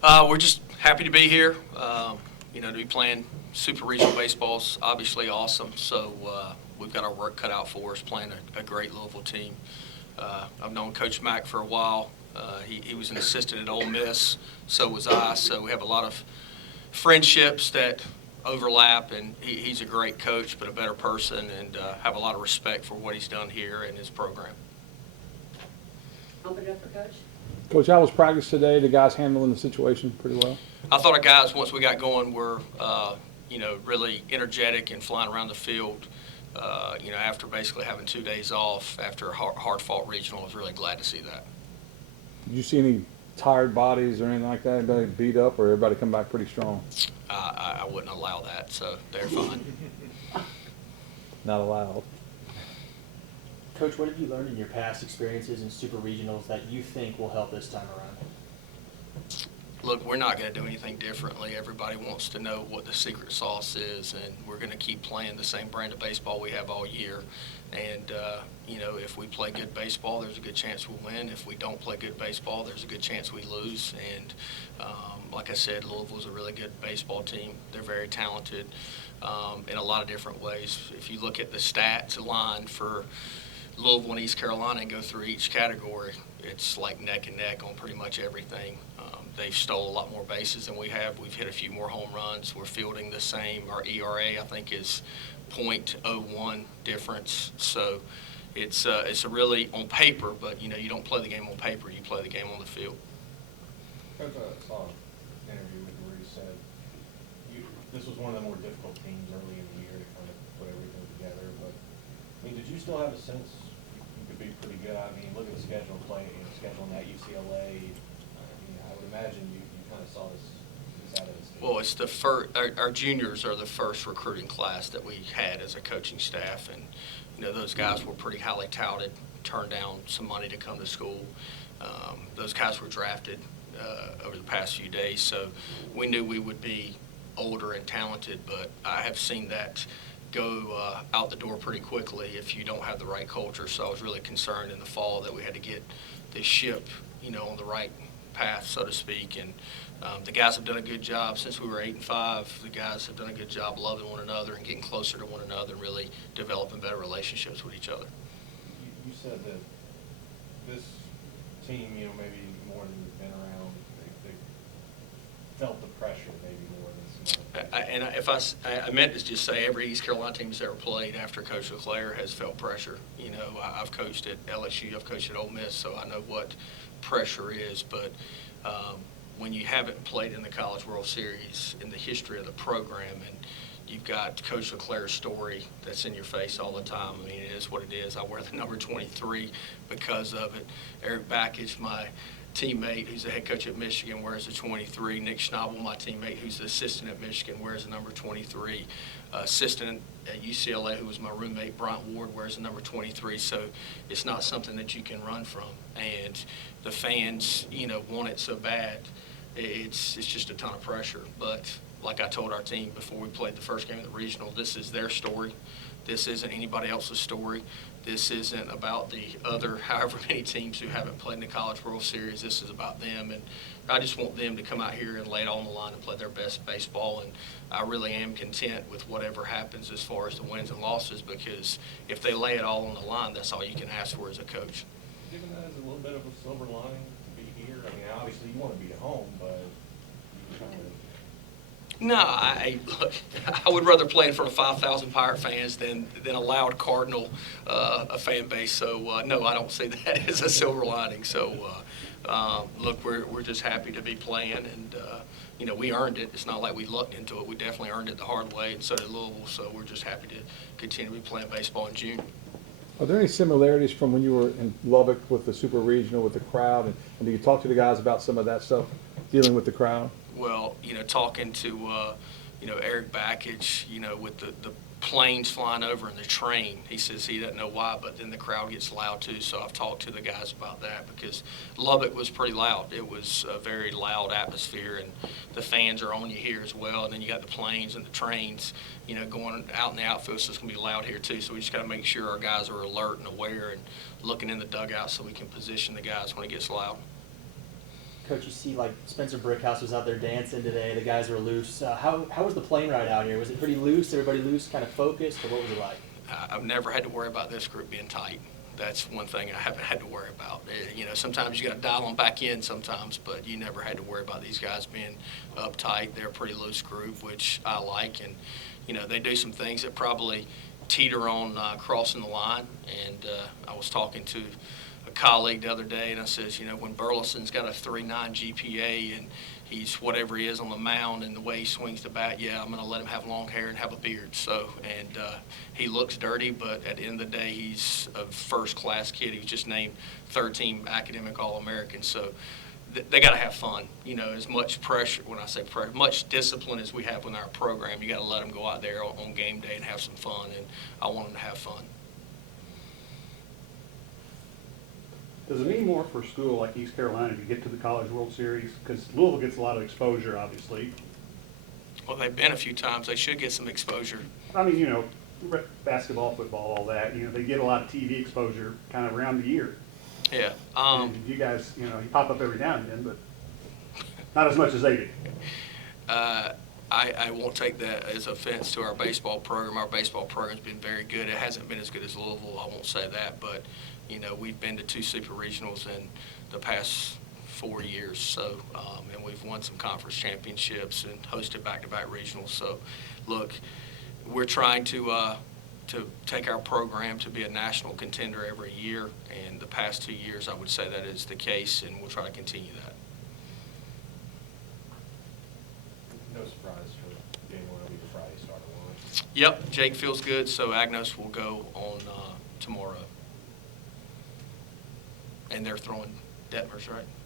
We're just happy to be here. To be playing Super Regional Baseball is obviously awesome. So we've got our work cut out for us playing a great Louisville team. I've known Coach Mack for a while. He was an assistant at Ole Miss, so was I. So we have a lot of friendships that overlap, and he's a great coach, but a better person, and have a lot of respect for what he's done here in his program. Open it up for Coach. Coach, how was practice today? The guys handling the situation pretty well? I thought our guys, once we got going, were really energetic and flying around the field. After basically having 2 days off after a hard-fought regional, I was really glad to see that. Did you see any tired bodies or anything like that? Anybody beat up, or everybody come back pretty strong? I wouldn't allow that, so they're fine. Not allowed. Coach, what have you learned in your past experiences in super regionals that you think will help this time around? Look, we're not going to do anything differently. Everybody wants to know what the secret sauce is, and we're going to keep playing the same brand of baseball we have all year. And, if we play good baseball, there's a good chance we'll win. If we don't play good baseball, there's a good chance we lose. And like I said, Louisville's a really good baseball team. They're very talented in a lot of different ways. If you look at the stats line for Louisville and East Carolina and go through each category, it's like neck and neck on pretty much everything. They've stole a lot more bases than we have. We've hit a few more home runs. We're fielding the same. Our ERA, I think, is .01 difference. So it's a really on paper, but you don't play the game on paper. You play the game on the field. Coach, I saw an interview with you where you said this was one of the more difficult teams early in the year to kind of put everything together. But did you still have a sense you could be pretty good? Look at the schedule scheduling at UCLA. I would imagine you kind of saw this out of this team. Well, it's the first. Our juniors are the first recruiting class that we had as a coaching staff, and those guys were pretty highly touted. Turned down some money to come to school. Those guys were drafted over the past few days, so we knew we would be older and talented. But I have seen that go out the door pretty quickly if you don't have the right culture. So I was really concerned in the fall that we had to get this ship, on the right path, so to speak. And the guys have done a good job since we were 8-5. The guys have done a good job loving one another and getting closer to one another and really developing better relationships with each other. You said that this team, maybe more than you've been around, they felt the pressure maybe more than some others. I meant to just say every East Carolina team that's ever played after Coach LeClaire has felt pressure. I've coached at LSU, I've coached at Ole Miss, so I know what pressure is. But when you haven't played in the College World Series in the history of the program, and you've got Coach LeClaire's story that's in your face all the time. It is what it is. I wear the number 23 because of it. Eric Backage, my teammate, who's the head coach at Michigan, wears the 23. Nick Schnabel, my teammate, who's the assistant at Michigan, wears the number 23. Assistant at UCLA, who was my roommate, Bryant Ward, wears the number 23. So it's not something that you can run from. And the fans, want it so bad. It's just a ton of pressure. But like I told our team before we played the first game of the regional, this is their story. This isn't anybody else's story. This isn't about the other however many teams who haven't played in the College World Series. This is about them, and I just want them to come out here and lay it all on the line and play their best baseball. And I really am content with whatever happens as far as the wins and losses, because if they lay it all on the line, that's all you can ask for as a coach. Given that as a little bit of a silver lining to be here, obviously you want to be at home, but you kind of. No, look, I would rather play in front of 5,000 Pirate fans than a loud Cardinal a fan base. So, no, I don't see that as a silver lining. So, look, we're just happy to be playing, and, we earned it. It's not like we lucked into it. We definitely earned it the hard way, and so did Louisville. So we're just happy to continue to be playing baseball in June. Are there any similarities from when you were in Lubbock with the Super Regional, with the crowd? And do you talk to the guys about some of that stuff, dealing with the crowd? Well, talking to, Eric Backage, with the planes flying over and the train, he says he doesn't know why, but then the crowd gets loud too. So I've talked to the guys about that, because Lubbock was pretty loud. It was a very loud atmosphere, and the fans are on you here as well. And then you got the planes and the trains, going out in the outfield, so it's going to be loud here too. So we just got to make sure our guys are alert and aware and looking in the dugout so we can position the guys when it gets loud. Coach, you see like Spencer Brickhouse was out there dancing today. The guys were loose. How was the plane ride out here? Was it pretty loose? Everybody loose, kind of focused, or what was it like? I've never had to worry about this group being tight. That's one thing I haven't had to worry about. You know, sometimes you got to dial them back in sometimes, but you never had to worry about these guys being uptight. They're a pretty loose group, which I like. And, you know, they do some things that probably teeter on crossing the line. And I was talking to a colleague the other day, and I says, you know, when Burleson's got a 3.9 GPA and he's whatever he is on the mound and the way he swings the bat, yeah, I'm going to let him have long hair and have a beard. So, and he looks dirty, but at the end of the day, he's a first-class kid. He was just named third-team academic All-American. So they got to have fun. You know, as much pressure, when I say pressure, much discipline as we have in our program, you got to let them go out there on game day and have some fun, and I want them to have fun. Does it mean more for a school like East Carolina to get to the College World Series? Because Louisville gets a lot of exposure, obviously. Well, they've been a few times. They should get some exposure. I mean, you know, basketball, football, all that, you know, they get a lot of TV exposure kind of around the year. Yeah. And you guys, you know, you pop up every now and then, but not as much as they do. I won't take that as offense to our baseball program. Our baseball program's been very good. It hasn't been as good as Louisville, I won't say that, but, you know, we've been to 2 super regionals in the past 4 years, so, and we've won some conference championships and hosted back-to-back regionals. So, look, we're trying to take our program to be a national contender every year, and the past 2 years, I would say that is the case, and we'll try to continue that. No surprise for being one of the Friday starter ones. Yep, Jake feels good, so Agnos will go on tomorrow. And they're throwing Detmers, right?